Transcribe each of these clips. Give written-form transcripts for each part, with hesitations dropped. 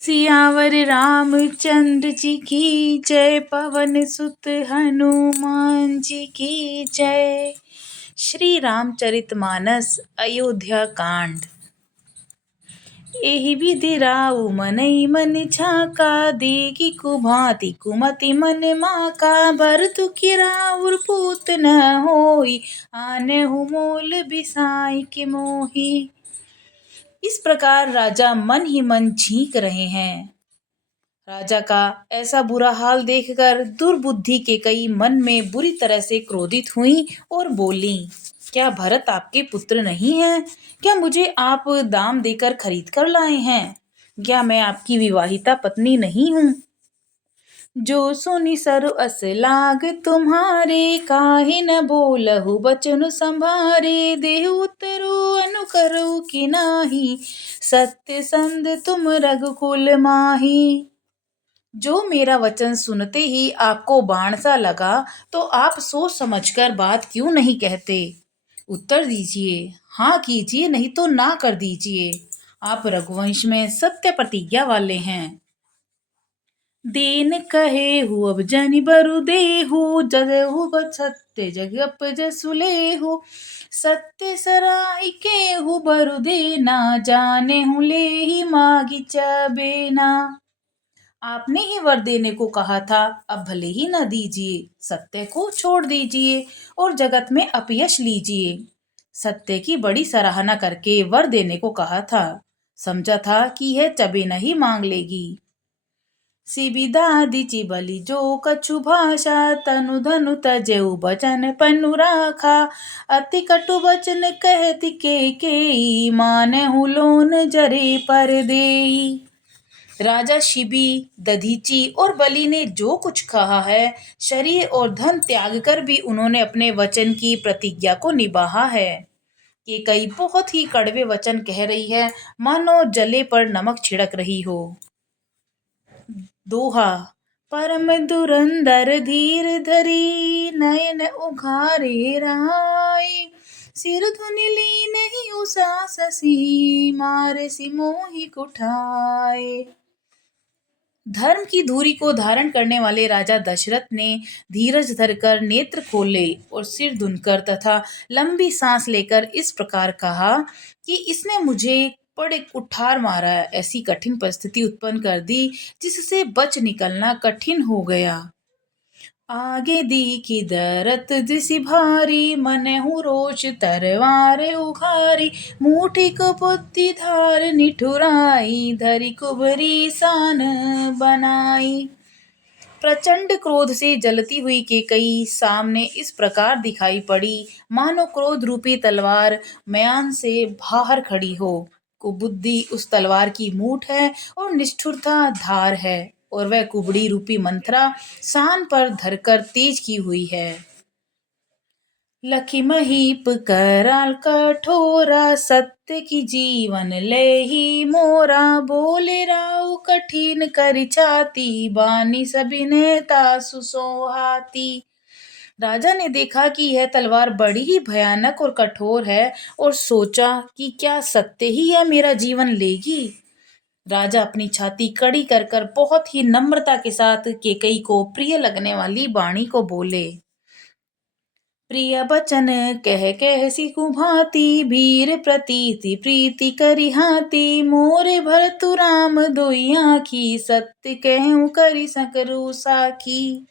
सियावर रामचंद्र जी की जय, पवन सुत हनुमान जी की जय। श्री रामचरितमानस अयोध्या कांड। एहि विधि राउ मनई मन झाका, देगी कुभांति कुमति मन माका। भरतु की राउर पूत न होई, आनहु मोल बिसाई के मोही। इस प्रकार राजा मन ही मन झींक रहे हैं। राजा का ऐसा बुरा हाल देखकर दुर्बुद्धि के कई मन में बुरी तरह से क्रोधित हुई और बोली, क्या भरत आपके पुत्र नहीं हैं? क्या मुझे आप दाम देकर खरीद कर लाए हैं? क्या मैं आपकी विवाहिता पत्नी नहीं हूँ? जो सुनि सरु अस लाग तुम्हारे, काहे न बोलहु बचन संभारे। देहु उतरो अनुकरो की नाही, सत्य संध तुम रघुकुल माही। जो मेरा वचन सुनते ही आपको बाण सा लगा, तो आप सोच समझकर बात क्यों नहीं कहते? उत्तर दीजिए, हाँ कीजिए, नहीं तो ना कर दीजिए। आप रघुवंश में सत्य प्रतिज्ञा वाले हैं। देन कहे हु अब जनि बरु देहु, जगहु बत सत्य जगप जसुलेहु। सत्य सराय के हु बरु देना, जाने हूँ ले ही मागी चबेना। आपने ही वर देने को कहा था, अब भले ही न दीजिए, सत्य को छोड़ दीजिए और जगत में अपयश लीजिए। सत्य की बड़ी सराहना करके वर देने को कहा था, समझा था कि यह चबे नहीं मांग लेगी। सिबिदा दिचि बलि जो कछु भाषा, तनु धनु तजेउ बचन पनु राखा। अति कटु बचन कहति के मानहु लोन जरे पर देई। राजा शिबी, दधीची और बलि ने जो कुछ कहा है, शरीर और धन त्याग कर भी उन्होंने अपने वचन की प्रतिज्ञा को निभाया है। ये कई बहुत ही कड़वे वचन कह रही है, मानो जले पर नमक छिड़क रही हो। दोहा। परम दुरंदर धीर धरी, नयन उघारे राय। सिर धुनि लीन ही उषा ससी, मारे सिमोहि कुठाय। धर्म की धुरी को धारण करने वाले राजा दशरथ ने धीरज धरकर नेत्र खोले और सिर धुनकर तथा लंबी सांस लेकर इस प्रकार कहा कि इसने मुझे बड़े कुठार मारा, ऐसी कठिन परिस्थिति उत्पन्न कर दी जिससे बच निकलना कठिन हो गया। आगे दीखी दरत दिसि भारी, मनहु रोष तरवार उघारी। मुठी को बुद्धि धार निठुराई, धरि कुबरी सान बनाई। प्रचंड क्रोध से जलती हुई केकई सामने इस प्रकार दिखाई पड़ी, मानो क्रोध रूपी तलवार म्यान से बाहर खड़ी हो। कुबुद्धि उस तलवार की मूठ है और निष्ठुरता धार है, और वह कुबड़ी रूपी मंथरा सान पर धरकर तेज की हुई है। लखी महीप कराल कठोरा, सत्य की जीवन ले ही मोरा। बोले राउ कठिन करि छाती, बानी सबिने तासु सोहाती। राजा ने देखा कि यह तलवार बड़ी ही भयानक और कठोर है और सोचा कि क्या सत्य ही यह मेरा जीवन लेगी। राजा अपनी छाती कड़ी कर कर बहुत ही नम्रता के साथ केकई को प्रिय लगने वाली वाणी को बोले। प्रिय बचन कह कह सिकु भांति, भीर प्रतीति प्रीति करि हाति। मोरे भरतु राम दोई आँखी, सत्य कहूँ करि सकरु साखी।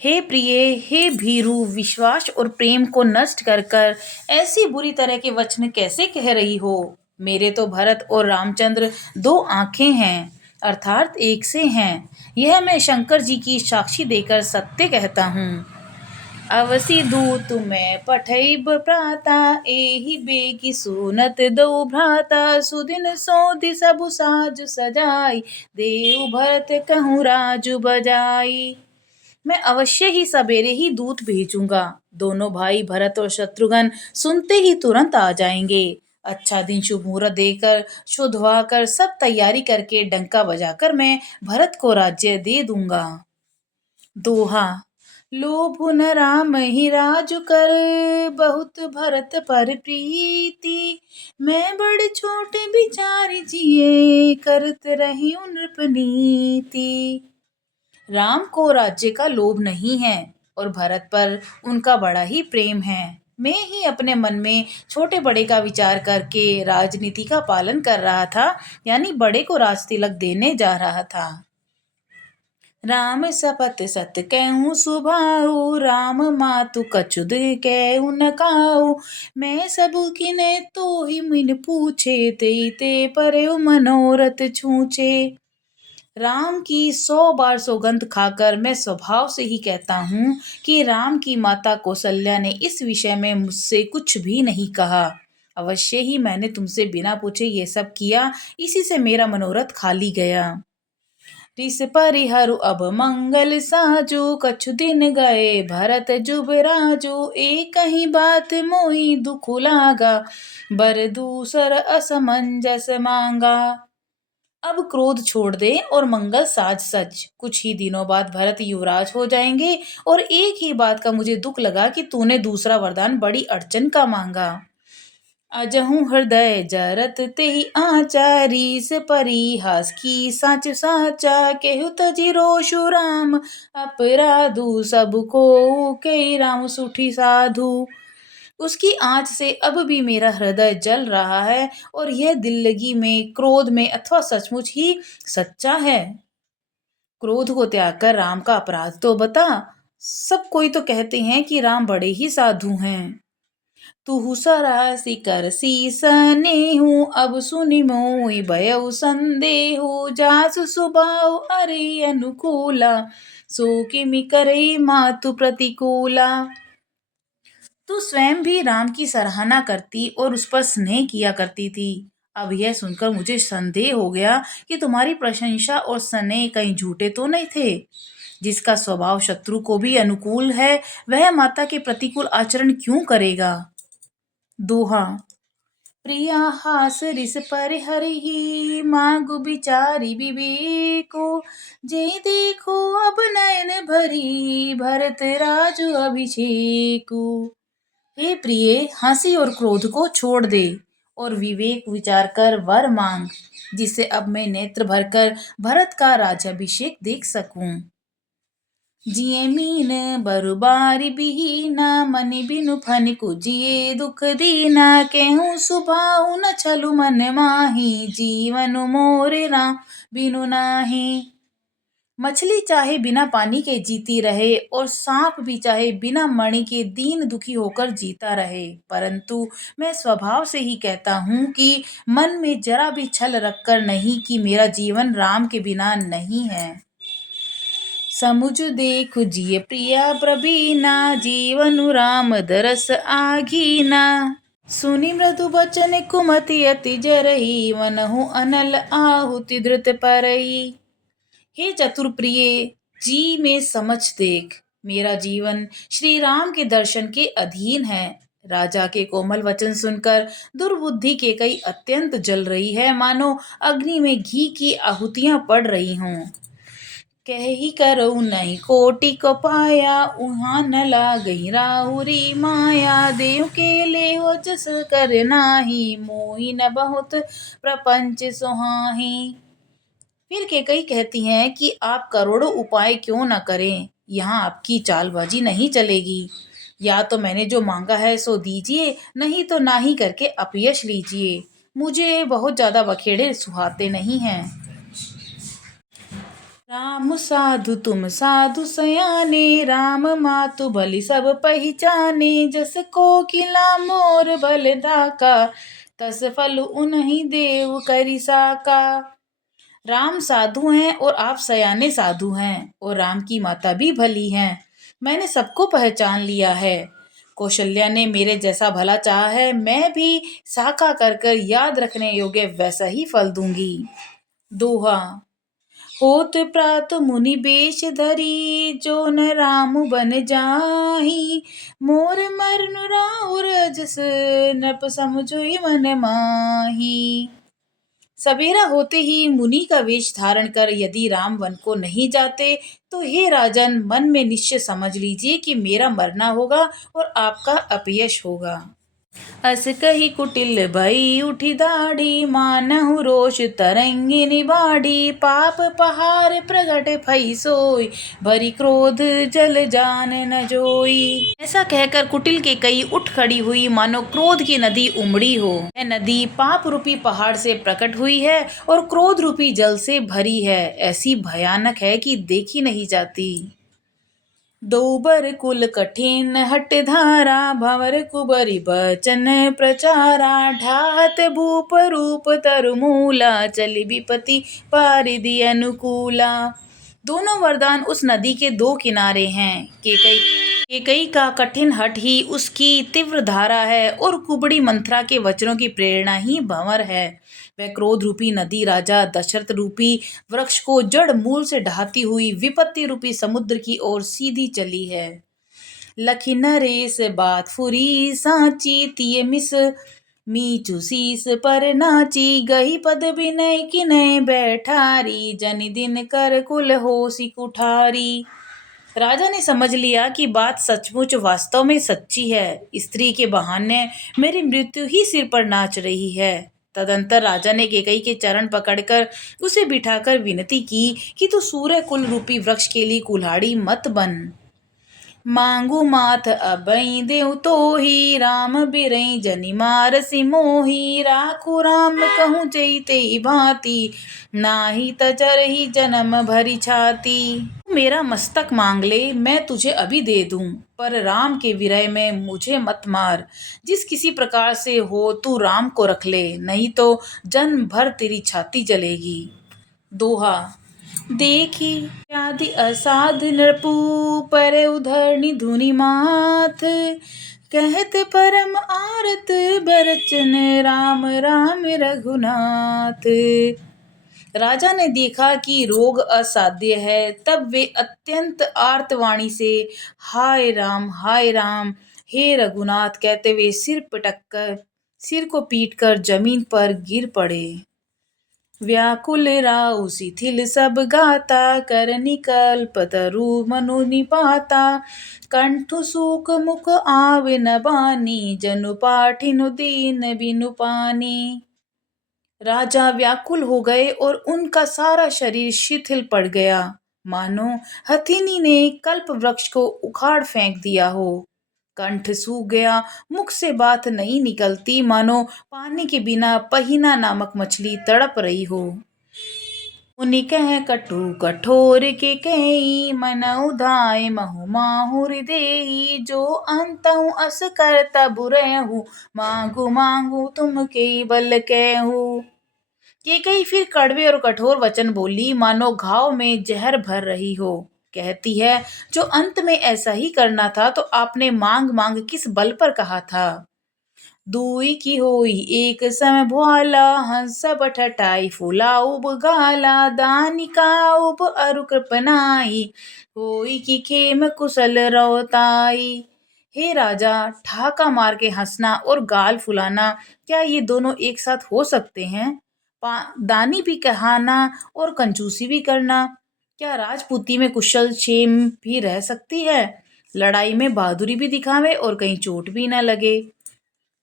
हे प्रिय, हे भीरु, विश्वास और प्रेम को नष्ट कर कर ऐसी बुरी तरह के वचन कैसे कह रही हो? मेरे तो भरत और रामचंद्र दो आंखें हैं, अर्थात एक से हैं। यह मैं शंकर जी की साक्षी देकर सत्य कहता हूँ। अवसि दूत मैं पठैब प्राता, एहि बेगी सुनत दो भ्राता। सुदिन सोधि सबु साज सजाई, देउ भरत कहूँ राजु बजाई। मैं अवश्य ही सवेरे ही दूत भेजूंगा। दोनों भाई भरत और शत्रुघ्न सुनते ही तुरंत आ जाएंगे। अच्छा दिन शुभ मुहूर्त देकर शुद्धवा कर सब तैयारी करके डंका बजाकर मैं भरत को राज्य दे दूंगा। दोहा। लोभ न राम ही राजु कर, बहुत भरत पर प्रीति। मैं बड़ छोटे बिचारी जिए, करत रही नृपनीति। राम को राज्य का लोभ नहीं है और भरत पर उनका बड़ा ही प्रेम है। मैं ही अपने मन में छोटे बड़े का विचार करके राजनीति का पालन कर रहा था, यानी बड़े को राज तिलक देने जा रहा था। राम सपत सत कहूँ सुभाऊ, राम मातु कछुद कहूँ न काऊ। मैं सबु किने तो ही मिन पूछे, तेई ते परे मनोरथ छूचे। राम की 100 बार सौगंध खाकर मैं स्वभाव से ही कहता हूँ कि राम की माता कौशल्या ने इस विषय में मुझसे कुछ भी नहीं कहा। अवश्य ही मैंने तुमसे बिना पूछे ये सब किया, इसी से मेरा मनोरथ खाली गया। रिस परिहरु अब मंगल साजू, कछु दिन गए भरत जुबराजू। एक ही बात मोहि दुख लागा, बर दूसर असमंजस मांगा। अब क्रोध छोड़ दे और मंगल साज सच। कुछ ही दिनों बाद भरत युवराज हो जाएंगे और एक ही बात का मुझे दुख लगा कि तूने दूसरा वरदान बड़ी अड़चन का मांगा। अजहू हृदय जरत तेहि आचारी, से परिहास की साच साचा। केहु तजि रोषु राम अपराधु, सबको कई राम सुठी साधु। उसकी आंच से अब भी मेरा हृदय जल रहा है और यह दिल लगी में, क्रोध में अथवा सचमुच ही सच्चा है। क्रोध को त्याग कर राम का अपराध तो बता। सब कोई तो कहते हैं कि राम बड़े ही साधु हैं। तुहु सरासी कर सीसनेहु, अब सुनि मोहि भयउ संदेहु। जासु स्वभाव अरे अनुकूला, सो किमि करई मातु प्रतिकूला। तू स्वयं भी राम की सराहना करती और उस पर स्नेह किया करती थी। अब यह सुनकर मुझे संदेह हो गया कि तुम्हारी प्रशंसा और स्नेह कहीं झूठे तो नहीं थे। जिसका स्वभाव शत्रु को भी अनुकूल है, वह माता के प्रतिकूल आचरण क्यों करेगा। दोहा। प्रिया हास रिस परिहरहि, मांगु बिचारी विवेको। जे देखो अब नयन भरी, भरत राजु अभिषेकु। हे प्रिय, हंसी और क्रोध को छोड़ दे और विवेक विचार कर वर मांग, जिससे अब मैं नेत्र भरकर भरत का राज्याभिषेक देख सकूं। जिये मीन बरुबारी बिहीना, मनि बिनु फनिकु जिये दुख दीना। केहू सुभाऊ न छलु मन माही, जीवन मोरे राम बिनु नाही। मछली चाहे बिना पानी के जीती रहे और सांप भी चाहे बिना मणि के दीन दुखी होकर जीता रहे, परंतु मैं स्वभाव से ही कहता हूँ कि मन में जरा भी छल रखकर नहीं कि मेरा जीवन राम के बिना नहीं है। समुझ देखु जिय प्रिया प्रवीणा, जीवनु राम दरस आगीना। सुनि मृदु बचन कुमति अति जरई, मनहु अनल आहुति धृत परई। हे चतुर प्रिय, जी में समझ देख, मेरा जीवन श्री राम के दर्शन के अधीन है। राजा के कोमल वचन सुनकर दुर्बुद्धि के कई अत्यंत जल रही है, मानो अग्नि में घी की आहुतियां पड़ रही हों। कही करऊ नहीं कोटि को पाया, उहाँ न लागई राहुरी माया। देव के ले हो जस कर नाही, मोहि न बहुत प्रपंच सुहाही। फिर केकई कहती हैं कि आप करोड़ों उपाय क्यों न करें, यहाँ आपकी चालबाजी नहीं चलेगी। या तो मैंने जो मांगा है सो दीजिए, नहीं तो ना ही करके अपयश लीजिए। मुझे बहुत ज्यादा बखेड़े सुहाते नहीं हैं। राम साधु तुम साधु सयाने, राम मातु भली सब पहिचाने। जस कोकिला मोर भल ढाका, तस फल उन्हीं देव करि साका। राम साधु हैं और आप सयाने साधु हैं और राम की माता भी भली हैं। मैंने सबको पहचान लिया है। कौशल्या ने मेरे जैसा भला चाहा है, मैं भी साका कर कर याद रखने योग्य वैसा ही फल दूंगी। दोहा। होत प्रात मुनि बेश धरी, जो न राम बन जाही। मोर मरनु राउर जस, नृप समुझई मन माही। सवेरा होते ही मुनि का वेश धारण कर यदि राम वन को नहीं जाते तो हे राजन, मन में निश्चय समझ लीजिए कि मेरा मरना होगा और आपका अपयश होगा। अस कही कुटिल भई उठी दाढ़ी, मानहु रोष तरंगिनी बाढ़ी, पाप पहार प्रगट भई सोई, भरी क्रोध जल जान न जोई। ऐसा कहकर कुटिल के कई उठ खड़ी हुई, मानो क्रोध की नदी उमड़ी हो। यह नदी पाप रूपी पहाड़ से प्रकट हुई है और क्रोध रूपी जल से भरी है। ऐसी भयानक है कि देखी नहीं जाती। दोबर कुल कठिन हट धारा, भंवर कुबरी बचन प्रचारा, ढाहत भूप रूप तरुमूला, चली विपति पारिदी अनुकूला। दोनों वरदान उस नदी के दो किनारे हैं। केकई का कठिन हट ही उसकी तीव्र धारा है और कुबड़ी मंथरा के वचनों की प्रेरणा ही भंवर है। वह क्रोध रूपी नदी राजा दशरथ रूपी वृक्ष को जड़ मूल से ढहाती हुई विपत्ति रूपी समुद्र की ओर सीधी चली है। लखी नरेश बात फुरी सांची, तिय मिस मीचु शीस पर नाची, गही पद बिनय किनय बैठारी, जनि दिन कर कुल होसी कुठारी। राजा ने समझ लिया कि बात सचमुच वास्तव में सच्ची है। स्त्री के बहाने मेरी मृत्यु ही सिर पर नाच रही है। तदंतर राजा ने केकई के चरण पकड़कर उसे बिठाकर विनती की कि तू सूर्य कुल रूपी वृक्ष के लिए कुल्हाड़ी मत बन। मांगू माथ अबई देव तो ही, राम बिरई जनि मारसि मोही, राखू राम कहूँ जईते भांति, नाही तजरहि जन्म भरी छाती। मेरा मस्तक मांग ले, मैं तुझे अभी दे दूं, पर राम के विरह में मुझे मत मार। जिस किसी प्रकार से हो तू राम को रख ले, नहीं तो जन्म भर तेरी छाती जलेगी। दोहा। देखी आदि असाध नृपु, पर उधरणी धुनि माथ, कहत परम आरत बरचन, राम राम रघुनाथ। राजा ने देखा कि रोग असाध्य है, तब वे अत्यंत आर्तवाणी से हाय राम हे रघुनाथ कहते हुए सिर को पीटकर जमीन पर गिर पड़े। व्याकुल राउ शिथिल सब गाता, कर निकल्प तरु मनु निपाता, कंठु सूक मुख आव न बानी, जनु पाठिनु दीन बिनु पानी। राजा व्याकुल हो गए और उनका सारा शरीर शिथिल पड़ गया, मानो हथिनी ने कल्प वृक्ष को उखाड़ फेंक दिया हो। कंठ सूख गया, मुख से बात नहीं निकलती, मानो पानी के बिना पहिना नामक मछली तड़प रही हो। मुनि कह कटु कठोर के कही, मन उधाय महु माहुर देही, जो अंतहु अस करता बुरहु, मांगू मांगू तुम के बल कहू। केकई फिर कड़वे और कठोर वचन बोली, मानो घाव में जहर भर रही हो। कहती है, जो अंत में ऐसा ही करना था तो आपने मांग मांग किस बल पर कहा था। दुई की होई एक सम भुआला, हंस ठठाई फूला उब गाला, दानिका उब अरु कृपनाई, होई की खेम कुशल रोताई। हे राजा, ठहाका मार के हंसना और गाल फुलाना, क्या ये दोनों एक साथ हो सकते हैं? दानी भी कहना और कंजूसी भी करना, क्या राजपूती में कुशल क्षेम भी रह सकती है? लड़ाई में बहादुरी भी दिखावे और कहीं चोट भी न लगे।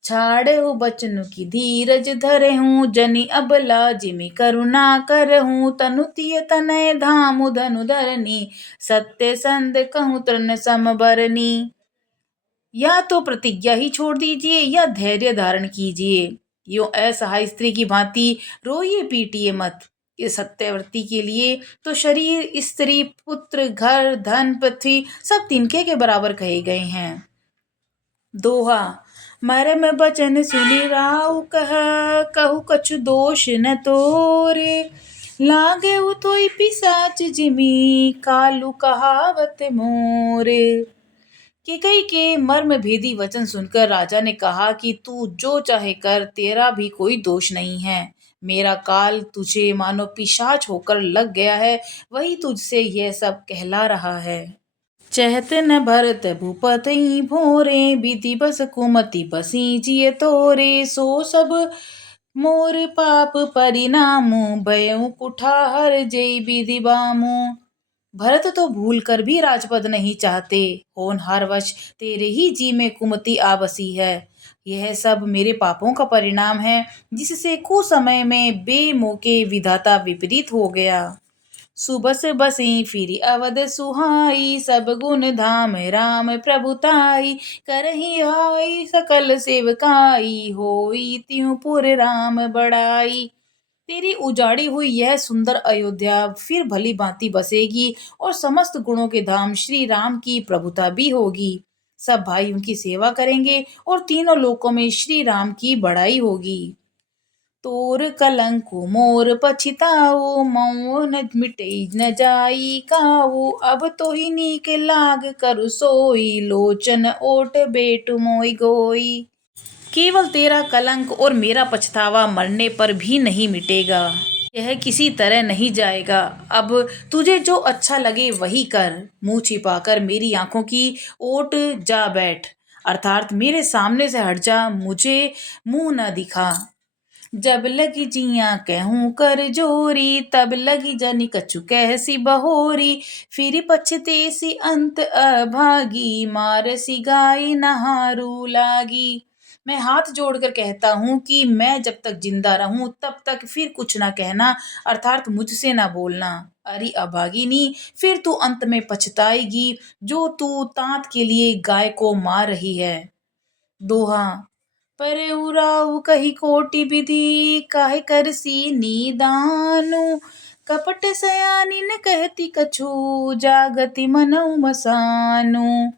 छाड़े हो बचन की धीरज धरे हूँ, जनि अबला जिमि करुणा करहूँ, तनुतिय तनय धामु धनु धरनी, सत्य संद कहूँ तृण समबरनी। या तो प्रतिज्ञा ही छोड़ दीजिए या धैर्य धारण कीजिए। यो असहाय स्त्री की भांति रोइए पीटिए मत। इस सत्यव्रती के लिए तो शरीर, स्त्री, पुत्र, घर, धन, पृथ्वी सब तिनके के बराबर कहे गए हैं। दोहा। मरम बचन सुनि राउ कहु कछु दोष न तोरे, लागे उतोई पिसाच जिमि, कालू कहावत मोरे। केकई के मर्म भेदी वचन सुनकर राजा ने कहा कि तू जो चाहे कर, तेरा भी कोई दोष नहीं है। मेरा काल तुझे मानो पिशाच होकर लग गया है, वही तुझसे यह सब कहला रहा है। चहत न भरत भूपति भोरे, विधि बस कुमति बसी जिय तोरे, सो सब मोर पाप परिणामु भयउ कुठार जय विधि बामु। भरत तो भूल कर भी राजपद नहीं चाहते, होनहारवश तेरे ही जी में कुमति आ बसी है। यह सब मेरे पापों का परिणाम है, जिससे कुसमय में बेमौके विधाता विपरीत हो गया। सुबस बसी फिरि अवध सुहाई, सब गुण धाम राम प्रभुताई। करहि आई सकल सेवकाई, होई त्यों पुर राम बड़ाई। तेरी उजाड़ी हुई यह सुंदर अयोध्या फिर भली भांति बसेगी और समस्त गुणों के धाम श्री राम की प्रभुता भी होगी। सब भाई उनकी सेवा करेंगे और तीनों लोकों में श्री राम की बड़ाई होगी। तोर कलंकु मोर पछिताऊ, मऊ न मिटे न जाई काऊ। अब तो ही नीक लाग करु सोई, लोचन ओट बेटु मोई गोई। केवल तेरा कलंक और मेरा पछतावा मरने पर भी नहीं मिटेगा। यह किसी तरह नहीं जाएगा। अब तुझे जो अच्छा लगे वही कर। मुंह छिपाकर मेरी आंखों की ओट जा बैठ, अर्थात मेरे सामने से हट जा, मुझे मुंह न दिखा। जब लगी जिया कहूँ कर जोरी, तब लगी जनि कछु कहसी बहोरी। फिर पछतेसी अंत अभागी, मारसी गाय नहारू लागी। मैं हाथ जोड़कर कहता हूँ कि मैं जब तक जिंदा रहूं तब तक फिर कुछ ना कहना, अर्थात मुझसे ना बोलना। अरे अभागिनी, फिर तू अंत में पछताएगी, जो तू तात के लिए गाय को मार रही है। दोहा। पर उराऊ कही कोटि विधि, काहे करसी निदानु। कपट सयानी न कहती कछु, जागति मनऊ मसानु।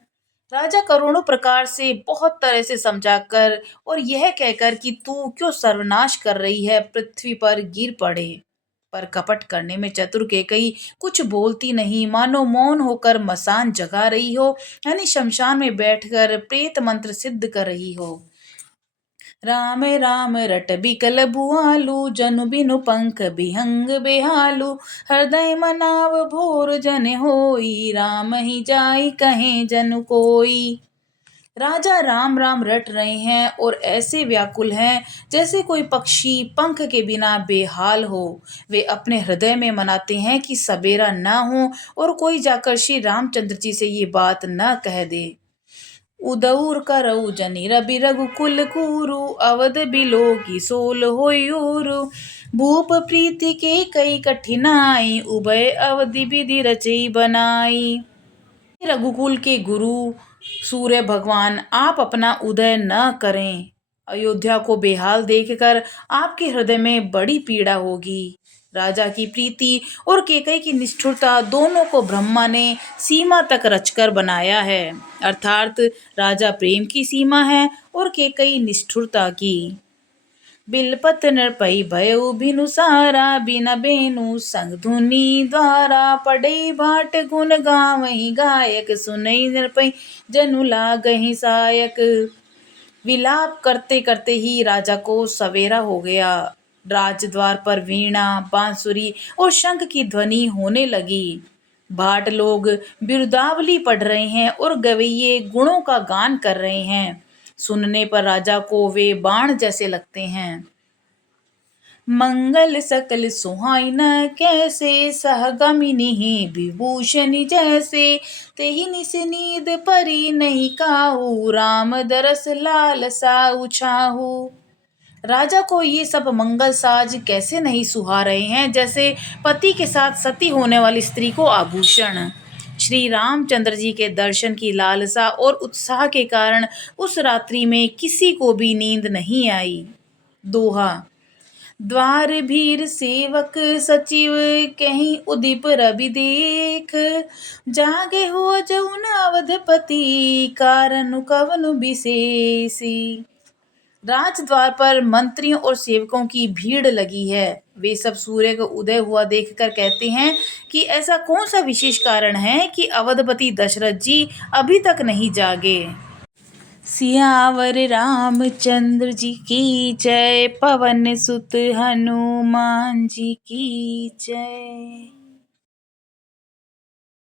राजा करोड़ों प्रकार से बहुत तरह से समझाकर और यह कहकर कि तू क्यों सर्वनाश कर रही है, पृथ्वी पर गिर पड़े। पर कपट करने में चतुर कैकई कुछ बोलती नहीं, मानो मौन होकर मसान जगा रही हो, यानी शमशान में बैठकर प्रेत मंत्र सिद्ध कर रही हो। राम राम रट बिकल भुआलु, जनु बिनु पंख बिहंग बेहालु। हृदय मनाव भोर जन होई, राम ही जाई कहे जनु कोई। राजा राम राम रट रहे हैं और ऐसे व्याकुल हैं जैसे कोई पक्षी पंख के बिना बेहाल हो। वे अपने हृदय में मनाते हैं कि सवेरा न हो और कोई जाकर श्री रामचंद्र जी से ये बात न कह दे। उदौर करऊ जनि रवि रघुकुल कूरु, अवध बिलो की सोल होई उरु। भूप प्रीति के कई कठिनाई, उभय अवधि विधि रचई बनाई। रघुकुल के गुरु सूर्य भगवान, आप अपना उदय न करें। अयोध्या को बेहाल देखकर आपके हृदय में बड़ी पीड़ा होगी। राजा की प्रीति और केकई की निष्ठुरता दोनों को ब्रह्मा ने सीमा तक रचकर बनाया है, अर्थात राजा प्रेम की सीमा है और केकई निष्ठुरता की। बिलपत नृपई भयउ बिनु सारा, बिना बेनु संग धुनि द्वारा। पढ़ई भाट गुण गावहीं गायक, सुनई नृपई जनु लागहीं सायक। विलाप करते करते ही राजा को सवेरा हो गया। राजद्वार पर वीणा, बांसुरी और शंख की ध्वनि होने लगी। भाट लोग बिरुदावली पढ़ रहे हैं और गवैये गुणों का गान कर रहे हैं। सुनने पर राजा को वे बाण जैसे लगते हैं। मंगल सकल सुहाइन कैसे, सहगमिनी विभूषण जैसे। तेहि निस नींद परी नहीं काहू, राम दरस लाल साउ छाहू। राजा को ये सब मंगल साज कैसे नहीं सुहा रहे हैं, जैसे पति के साथ सती होने वाली स्त्री को आभूषण। श्री रामचंद्र जी के दर्शन की लालसा और उत्साह के कारण उस रात्रि में किसी को भी नींद नहीं आई। दोहा। द्वार भीर सेवक सचिव, कहीं उदिप रवि देख। जागे हो जउन अवधपति, कारनु कवनु विशेषी। राजद्वार पर मंत्रियों और सेवकों की भीड़ लगी है। वे सब सूर्य को उदय हुआ देखकर कहते हैं कि ऐसा कौन सा विशेष कारण है कि अवधपति दशरथ जी अभी तक नहीं जागे। सियावर रामचंद्र जी की जय, पवन सुत हनुमान जी की जय।